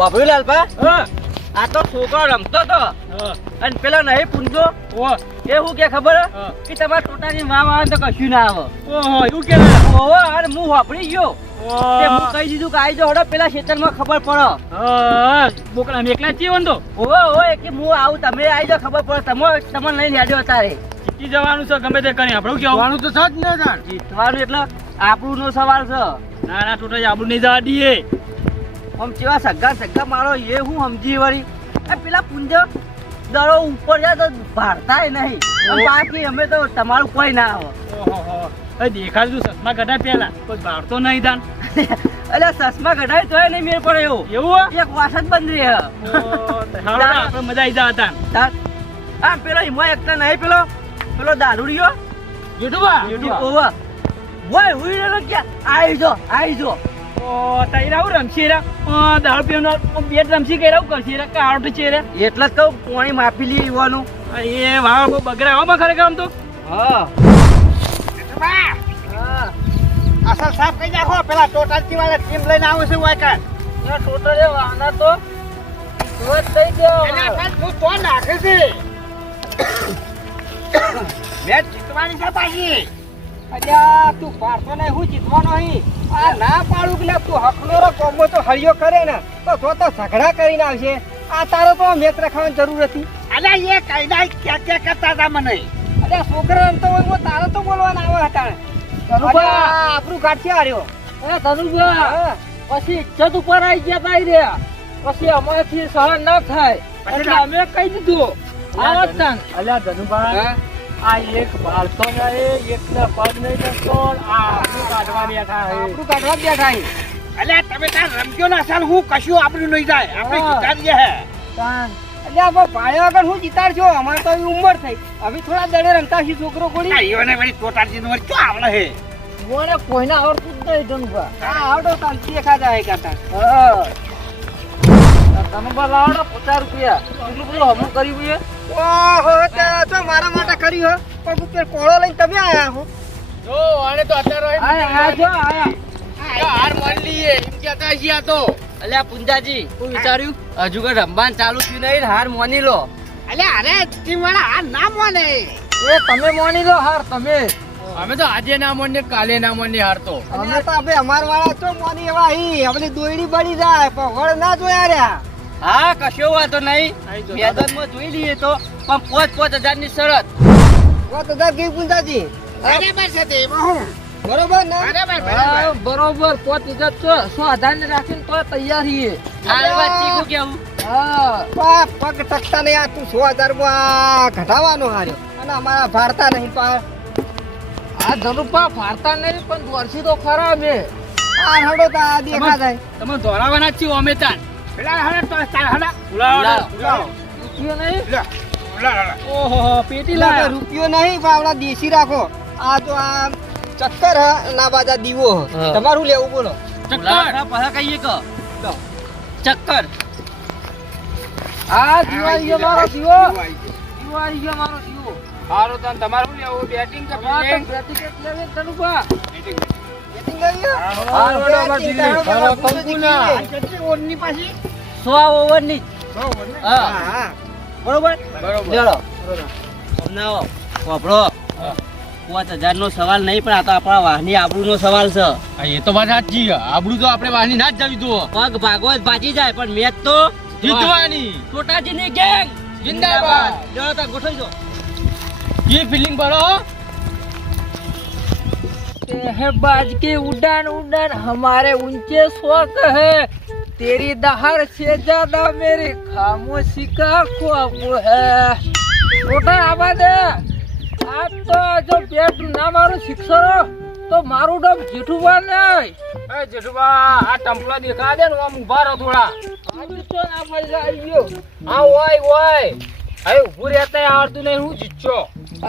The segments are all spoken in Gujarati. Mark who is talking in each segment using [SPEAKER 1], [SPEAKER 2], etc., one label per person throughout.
[SPEAKER 1] વાપર્યું લાલપા આ તો છોકરો રમતો તો. અને પેલો નહીં પૂંજો? એ હું કે ખબર. કે તમારા ટોટાની માં આવે તો કશું ના આવે.
[SPEAKER 2] ઓહો એવું કે
[SPEAKER 1] ઓહો અરે હું વાપરી ગયો. તે હું કહી દીધું કે આઈ જાઓ હડો પેલા ખેતરમાં ખબર પડે.
[SPEAKER 2] બોકડા મેકલા ચીયો વંદો
[SPEAKER 1] ઓહો ઓહો કે હું આવું તમે આવી જાઓ ખબર પડે. તમે તમને લઈને હેડ્યો તારે
[SPEAKER 2] જીતી જવાનું છે ગમે તે કરી. આપણે કેવું?
[SPEAKER 3] તો સજ ને તાણ
[SPEAKER 1] જીતવાનું એટલે આપણું નો સવાલ છે.
[SPEAKER 2] ના ના ટોટા નહીં જવા દઈએ.
[SPEAKER 1] આમ કેવા સગા સગા મારો એ હું સમજી વળી. એ પેલા પુંજ દરો ઉપર જાય તો ભારતાય નહીં. બાકી અમે તો તમારું કોઈ ના આવે
[SPEAKER 2] દેખાડું સસમા ગઢા પેલા કોઈ ભારતો નહીં દાન.
[SPEAKER 1] એટલે સસમા કઢાય તોય નહીં મેળ પડે એવું.
[SPEAKER 2] એવું
[SPEAKER 1] એક વાસ જ બંધ રહે
[SPEAKER 2] તો મજા આવી જા હતા
[SPEAKER 1] આ પેલો હિમો એકતા નહીં પેલો પેલો દારૂડિયો.
[SPEAKER 2] યુટ્યુબા
[SPEAKER 1] ઓવા. ઓય હુઈ રહ્યો ક્યાં? આઈ જો આઈ જો. એટલે કહું પોણી માપી લઈએ યુવાનું
[SPEAKER 2] એ વાવ બગડા આવો ખરેખર આમ તો
[SPEAKER 1] હા
[SPEAKER 3] સાફ કરી નાખો પેલા ટોટાલથી વાળા ટીમ લઈને આવે છું વાયકા
[SPEAKER 1] ટોટલે વાના તો
[SPEAKER 3] તો નાખે છે મેચ જીતવાની છે પાછી
[SPEAKER 1] અલ્યા તું પાડતો ને હું જીતવાનો અહીં. આ ના પાડું કે તું હકનો રો કોમો તો હરિયો કરે ને તો તો ઝઘડા કરીને આવશે આ તારો તો મેચ રખાવાની જરૂર હતી.
[SPEAKER 3] અલ્યા એ કાયદા ક્યાં ક્યાં કરતા હતા મને?
[SPEAKER 1] અલ્યા છોકરા રમતો હોય એમાં તારે તો બોલવાના આવે હતા.
[SPEAKER 3] ધનુભા.
[SPEAKER 1] આપણું કાઢશે હાર્યો. એ ધનુભા પછી ઇજ્જત ઉપર આવી ગયા તા રહ્યા પછી અમારાથી સહન ના થાય.
[SPEAKER 3] એટલે
[SPEAKER 1] અમે કહી દીધું. આવત
[SPEAKER 2] અલ્યા ધનુભા આ એક બાળતો ને એક ને પગ નહીં જતો આ આપણું કાઢવા બેઠા હે
[SPEAKER 1] આપણું કાઢવા બેઠા.
[SPEAKER 3] અલ્યા તમે તાર રમજો ના હું કશું આપણું નહીં જાય. આપણે. જીતાડીએ હે.
[SPEAKER 1] અલ્યા હવે ભાઈઓ આગળ હું જીતાડશો? અમારે તો ઉંમર થઈ. હવે થોડા દડે રમતા છીએ છોકરો
[SPEAKER 3] આ
[SPEAKER 1] કોડી
[SPEAKER 3] ઈવોને વળી ટોટાલજી નું વળી શું આવડે હે?
[SPEAKER 1] મને કોઈને આવડતું જ નહીં ધનુભા. હા. આવડો તાન દેખા જાય કરતા હા. ધનુભા લાવડો પચાસ રૂપિયા. એટલું બધું હમું કર્યું છે? ઓહો તે તો મારા માટે કરી હો. પગ ઉપર કોળો લઈને તમે આયા હો.
[SPEAKER 3] જો આને તો અત્યારે
[SPEAKER 1] આયા આયા જો આયા.
[SPEAKER 3] હાર મારી લઈએ. એમ કહેતા છીએ તો.
[SPEAKER 1] અલ્યા પુંજાજી હું વિચાર્યું હજુ કે રમવાનું ચાલુ થયું નહીં હાર મોની લો.
[SPEAKER 3] અલ્યા અરે ટીમ વાળા હાર ના મોને.
[SPEAKER 1] એ તમે મોની લો હાર તમે.
[SPEAKER 3] અમે તો આજે ના મોને કાલે ના મોને હાર તો.
[SPEAKER 1] અમે તો આપણે અમાર વાળા તો મોની એવા હી આપણી દોયડી બળી જાય પણ વળ ના જોયા રહ્યા. હા કશો વાતો નહીં. મેદાનમાં જોઈ લઈએ તો. પણ પાંચ પાંચ હજારની શરત. પાંચ હજાર કેવી પુંજાજી
[SPEAKER 3] બરાબર છે તે હું?
[SPEAKER 1] બરોબર ને?
[SPEAKER 3] બરાબર
[SPEAKER 1] પાંચ હજાર તો સો હજાર ને રાખીને તો તૈયાર છીએ. હા. પગ ટકતા નહીં આ તું સો હજાર ઘટાવાનો હાર્યો. અને અમારા ભારતા નહીં પા આ ધનુપા ભારતા નહીં પણ દોરશી તો ખરા અમે. આ હડો તો આ દેખા જાય.
[SPEAKER 2] તમે દોરાવાના જ છીએ અમે તાન
[SPEAKER 1] રૂપિયો નહીં દેશી રાખો આ તો આ ચક્કર ના બાજા દીવો તમારું લેવું બોલો
[SPEAKER 2] ચક્કર
[SPEAKER 1] ચક્કર આ દિવાળી ગયો મારો દીવો દિવાળી ગયો મારો દીવો
[SPEAKER 3] હારું તને તમારું લેવું બેટિંગ કે બેટિંગ?
[SPEAKER 1] પ્રતિકેત લેવી ધનુભા. બેટિંગ બેટિંગ
[SPEAKER 3] બરાબર,
[SPEAKER 1] તારો
[SPEAKER 3] હા,
[SPEAKER 1] બાબા
[SPEAKER 3] કંકુ ના. કેટલી ઓવરની પાછી
[SPEAKER 1] સો ઓવરની
[SPEAKER 3] સો ઓવરની?
[SPEAKER 1] હા.
[SPEAKER 3] હા, હા.
[SPEAKER 1] બરોબર
[SPEAKER 3] બરોબર.
[SPEAKER 1] લેડો સમજાવો વાપરો પાંચ હજાર નો સવાલ નહીં પણ આ તો આપણા વાહની આબરૂ નો સવાલ છે
[SPEAKER 3] હા, એ તો વાત સાચી છે. આબરૂ તો આપણે વાહની ના જ જવી દો
[SPEAKER 1] પગ ભાગો જ ભાજી જાય પણ મેચ તો
[SPEAKER 3] જીતવાની
[SPEAKER 1] ટોટાજી ની ગેંગ
[SPEAKER 3] જિંદાબાદ.
[SPEAKER 1] લેડો તાર ગોઠવી દો
[SPEAKER 3] ये फीलिंग भरो
[SPEAKER 1] शहबाज की उड़ान उड़ान हमारे ऊंचे शौक है तेरी दहाड़ से ज्यादा मेरी खामोशी का ख्वाब है छोटा आवाज है आप तो जो पेट ना मारो शिक्षरो तो मारू डब जेठुबा नहीं
[SPEAKER 3] ए जेठुबा આ ટંપલા દેખા દે ને આમ ઉભા રહો થોડા
[SPEAKER 1] आज तो ना मजा आइयो
[SPEAKER 3] આ ઓય ઓય હવે ઊભું રહેતા આવડતું નહીં હું જીતશો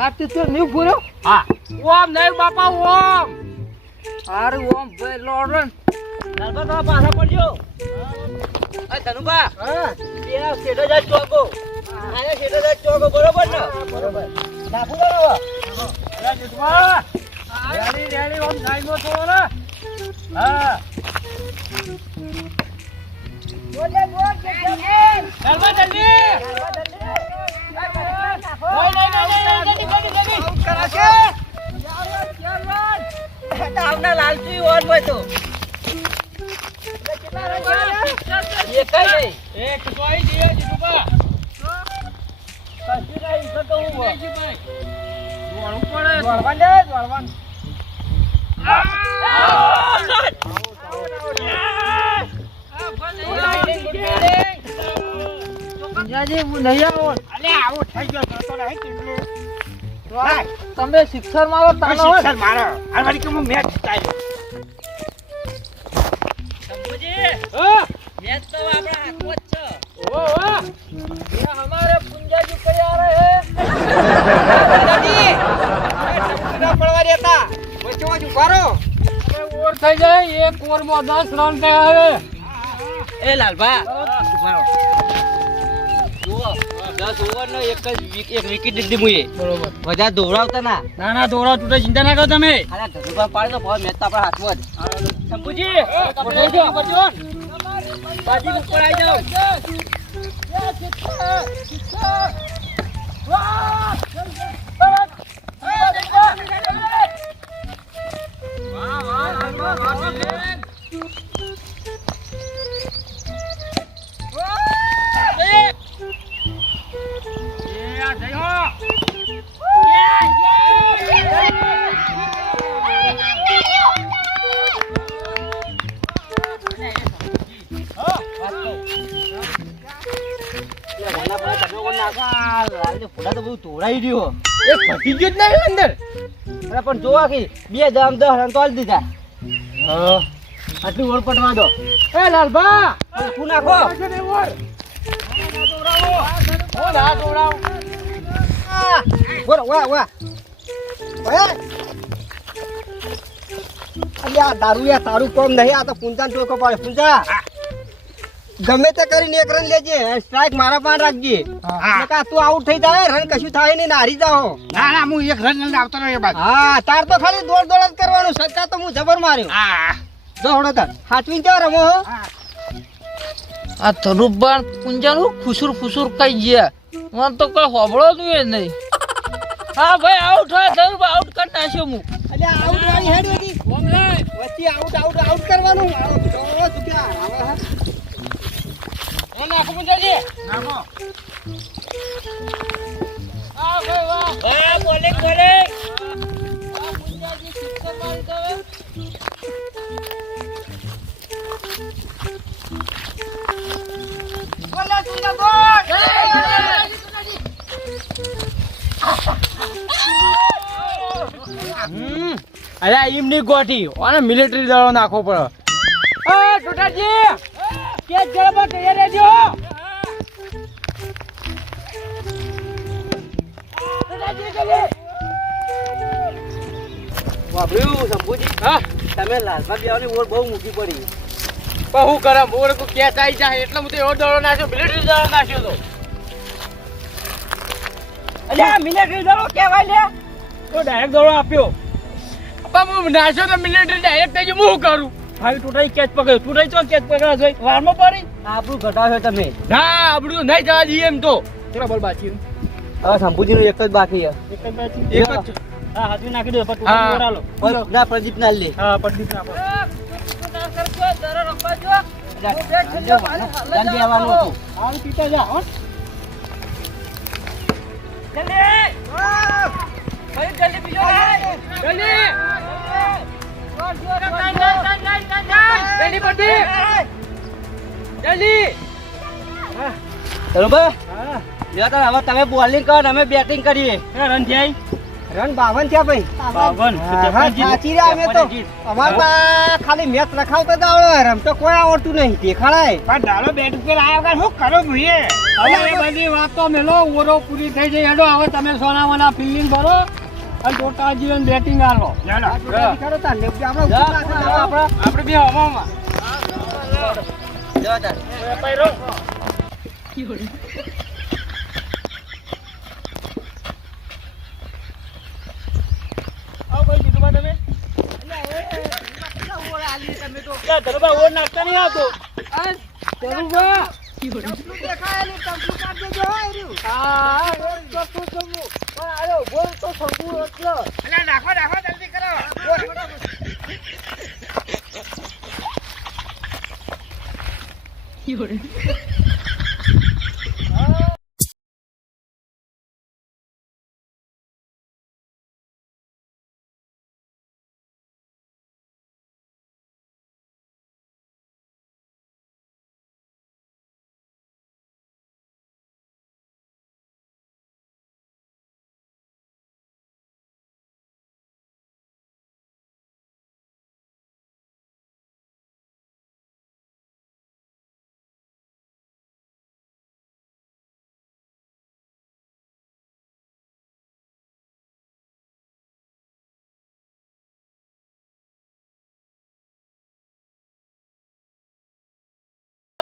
[SPEAKER 1] आप तो नहीं भूलो
[SPEAKER 3] હા ઓમ નહીં બાપા ઓમ
[SPEAKER 1] अरे ओम भाई लॉर्डन
[SPEAKER 3] લાલબા તમે પાછા પડજો. અરે ધનુભા. પેલા શેઠો જાય ચોકો. આયા
[SPEAKER 1] શેઠો જાય ઓન હોય તો. તમે શિક્ષણ મારો તાનો
[SPEAKER 4] શિક્ષણ મારો. આ વળી કે હું મેચ જીતાડ્યો.
[SPEAKER 1] એ તો આપણા જી
[SPEAKER 3] એક
[SPEAKER 1] ઓરમાં દીધી બધા દોડાવતા ના.
[SPEAKER 3] ના દોડાવ તૂટે ચિંતા ના કરો તમે.
[SPEAKER 1] અરે ધનુભા પાડે તો મેચ તો હાથમાં જ.
[SPEAKER 3] શંભુજી
[SPEAKER 1] બાજી ઉપર આવી જાઓ
[SPEAKER 3] એ ગયું જ નહીં અંદર.
[SPEAKER 1] અરે પણ જોવા કે બે દામ દસ રન તો આલી દીધા. આટલી ઓળ પટવા દો.
[SPEAKER 3] એ લાલભા!
[SPEAKER 1] હલકું નાખો.
[SPEAKER 3] ઓ ના દોડાવ.
[SPEAKER 4] વાહ, વાહ, વાહ. ઓય. અલ્યા, દારૂ યા તારું કોમ નહીં આ તો કુંજા ચોખો પડે. પૂંજા ગમે તે કરીને એક રન લેજે. સ્ટ્રાઇક મારા પાસે રાખજે. નકા તું આઉટ થઈ જાય રન કશું થાય નહીં હારી જાઓ. ના ના હું એક રન લઈને આવતો રહ્યો બાદ હા તાર તો ખાલી દોડ દોડ જ કરવાનું સક્કા તો હું જબર માર્યો. હા. જો હડો તાર. હાચવીને જાવ રમો હો?
[SPEAKER 1] આ ધરુબા પુંજાનું ફુસુર ફુસુર કઈ ગયા. મને તો કઈ હોબળો જ નહીં હા ભાઈ આઉટ હોય ધરુબા આઉટ કરી નાખ્યો હું.
[SPEAKER 4] એટલે આઉટ રાણી હેડ વધી વચ્ચે આઉટ આઉટ આઉટ કરવાનું. આવો
[SPEAKER 3] જો
[SPEAKER 1] વાહ. આ મારી
[SPEAKER 3] હમ. અરે એમની ગોઠી. અને મિલિટરી દળો નાખવો પડે. એ ટોટાજી કે જળમાં તૈયાર રહેજો
[SPEAKER 1] વાપર્યું શંભુજી
[SPEAKER 3] હા
[SPEAKER 1] તમે લાલબા બેવાની ઓર બહુ મૂકી પડી
[SPEAKER 3] પણ હું કરે મોર કો કેચ આવી જાય એટલે હું તો એવો નાખ્યો મિલિટરી દળો નાખ્યો તો.
[SPEAKER 1] અલ્યા મિલિટરી દળો કહેવાય લે.
[SPEAKER 3] તો ડાયરેક્ટ દળો આપ્યો. પણ હું નાખ્યો તો મિલિટરી ડાયરેક્ટ થઈ ગયું હું કરું? હાલ તૂટાઈ કેચ પકડ્યો. તૂટાઈ તો કેચ પકડ્યો છે? વારમાં પડી?
[SPEAKER 1] આપણું ઘટાડ્યો તમે
[SPEAKER 3] ના આપણું નહીં જવા દઈએ એમ તો. કેટલા બોલ બાકી
[SPEAKER 1] હવે શંભુજીનું એક જ બાકી
[SPEAKER 3] એક જ બાકી એક જ. હા. હાથવી નાખી દો પણ ઓરાલો.
[SPEAKER 1] ના પ્રદીપ ના લે.
[SPEAKER 3] હા પ્રદીપ નાખો
[SPEAKER 1] જલ્દી આવવાનું હતું.
[SPEAKER 3] હાલ પીતા જા હો. જલ્દી. જલ્દી પ્રદીપ જલ્દી.
[SPEAKER 1] બોલિંગ કરો અમે બેટિંગ કરીએ
[SPEAKER 3] રન જાય
[SPEAKER 4] રન બાવન થયા ભાઈ
[SPEAKER 3] બાવન
[SPEAKER 4] સાચી રહ્યા અમે ખાલી મેચ રખાવતો તો આવડો રમતો કોઈ આવડતું નહીં દેખાડાય પણ દાડો બેટ ઉપર આવ્યા વગર શું કરો ભઈએ
[SPEAKER 3] હવે એ બધી વાતો મેલો ઓરો પૂરી થઈ જઈ હેડો હવે તમે સોનામાના ફિલ્ડિંગ ભરો. અને ટોટા જીવન બેટિંગ આલો
[SPEAKER 4] આપણે
[SPEAKER 3] બે હવામાં.
[SPEAKER 1] લ્યો
[SPEAKER 3] ભાઈ જીતુભા તમે? ધનુભા ઓર નાખતા નહીં આવતો.
[SPEAKER 5] ચલું બા
[SPEAKER 4] ટપલું દેખાય એનું ટપલું કાઢ દેજો હો
[SPEAKER 5] આયો બોલ તો સગું એટલે.
[SPEAKER 2] અલ્યા નાખો નાખો જલ્દી કરો.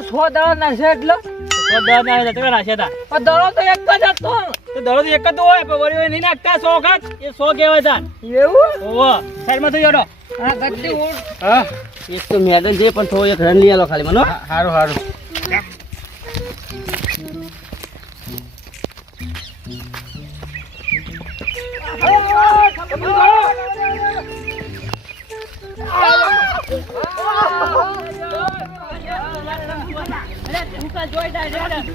[SPEAKER 5] સો દાડા નાશે એટલે
[SPEAKER 2] તો દસ ના આવે તો રાખ્યા હતા
[SPEAKER 5] પણ દડો તો એક જ હતો.
[SPEAKER 2] તો દડો તો એક જ હોય પણ વળી નહીં નાખતા સો વખત એ સો કહેવાય તાન
[SPEAKER 5] એવું?
[SPEAKER 2] ઓવો સાઈડમાં થઈ જડો
[SPEAKER 5] હા ગદ્દી ઉડ.
[SPEAKER 2] હા.
[SPEAKER 4] એક તો મેદન છે પણ થોડો એક રન લઈ આલો ખાલી મને
[SPEAKER 2] હારું હારું.
[SPEAKER 4] આ પડતી દડો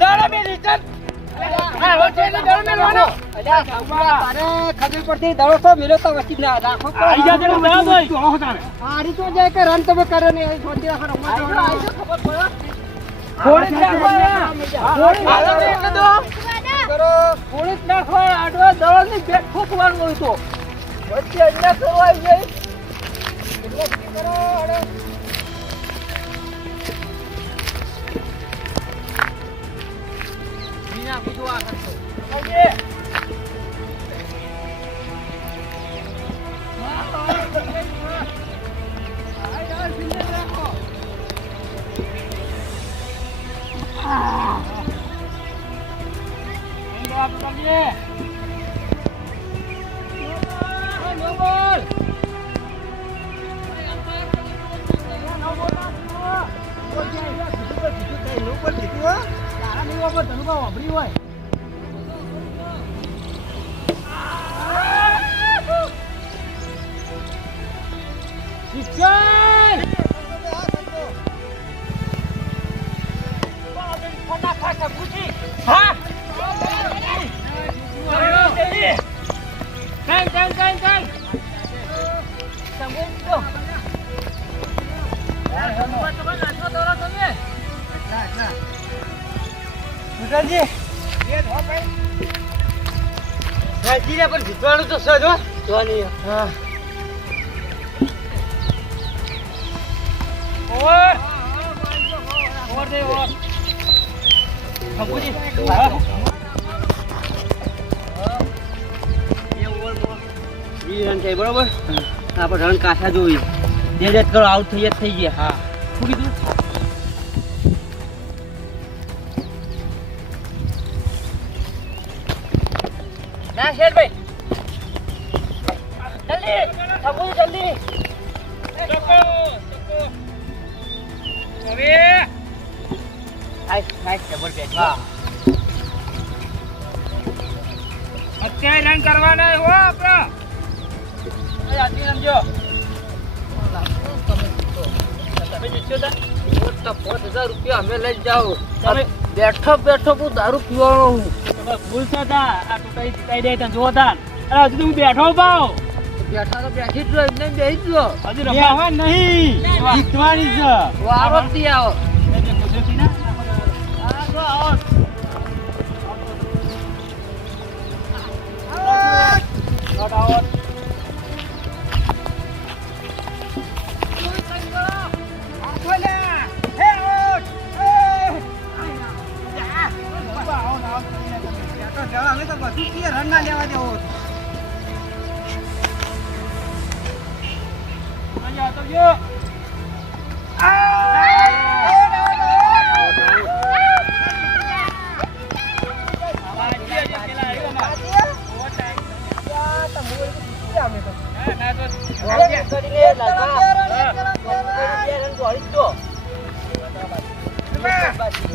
[SPEAKER 4] તો મેલો તો વચ્ચે ના રાખો પડે.
[SPEAKER 2] આઈ જા તેનું બરાબર હોય. તું. તારે.
[SPEAKER 4] હારી તો જાય. કે રન તમે કરે ને એ છોડી રાખો રમવા જવાનું.
[SPEAKER 5] થોડીક નાખો
[SPEAKER 4] હાલો તો એક દો. કરો.
[SPEAKER 5] થોડીક નાખો આડવા દડો ની બેટ ઠોકવાનું હોય વચ્ચે અન્યા કરવાઈ
[SPEAKER 2] રાજીને તો સજો.
[SPEAKER 4] જોની
[SPEAKER 2] હા. દે,
[SPEAKER 4] બરોબર? આપણે રણ કાંઠા જોઈએ જે જે કરો આઉટ થઈ જ થઈ ગયા.
[SPEAKER 2] હા. અત્યારે રન કરવાના હો આપણે. સમજો તમે જીતશો તા?
[SPEAKER 5] પાંચ હજાર રૂપિયા અમે લઈ જાઓ.
[SPEAKER 2] તમે
[SPEAKER 5] બેઠો બેઠો હું દારૂ પીવાનો હું.
[SPEAKER 2] તમે ભૂલ છો તા. આ ટુટાઈ જીતાઈ દે જો તા. અરે હજુ હું બેઠો પાવ
[SPEAKER 5] બેઠા તો બેઠી જ એમને બેસી જ
[SPEAKER 2] હજુ રમવા નહીં. જીતવાની છે.
[SPEAKER 5] વારો આવો.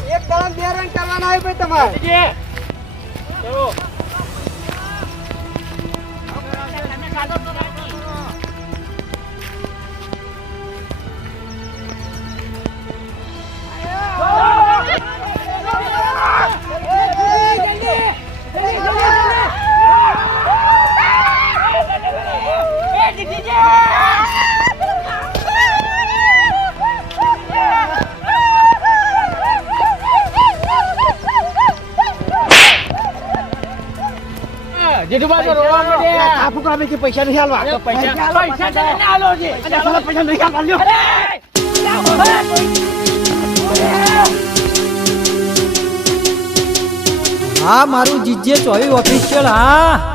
[SPEAKER 1] એક દળમ બે રન કરવાના હોય ભાઈ તમારે. પૈકી પૈસા નહીં હાલવા?
[SPEAKER 3] તો પૈસા પૈસા તો છે.
[SPEAKER 1] પૈસા નહીં હાલવા લ્યો.
[SPEAKER 6] હા મારું જીજે ચોવી ઓફિશિયલ હા.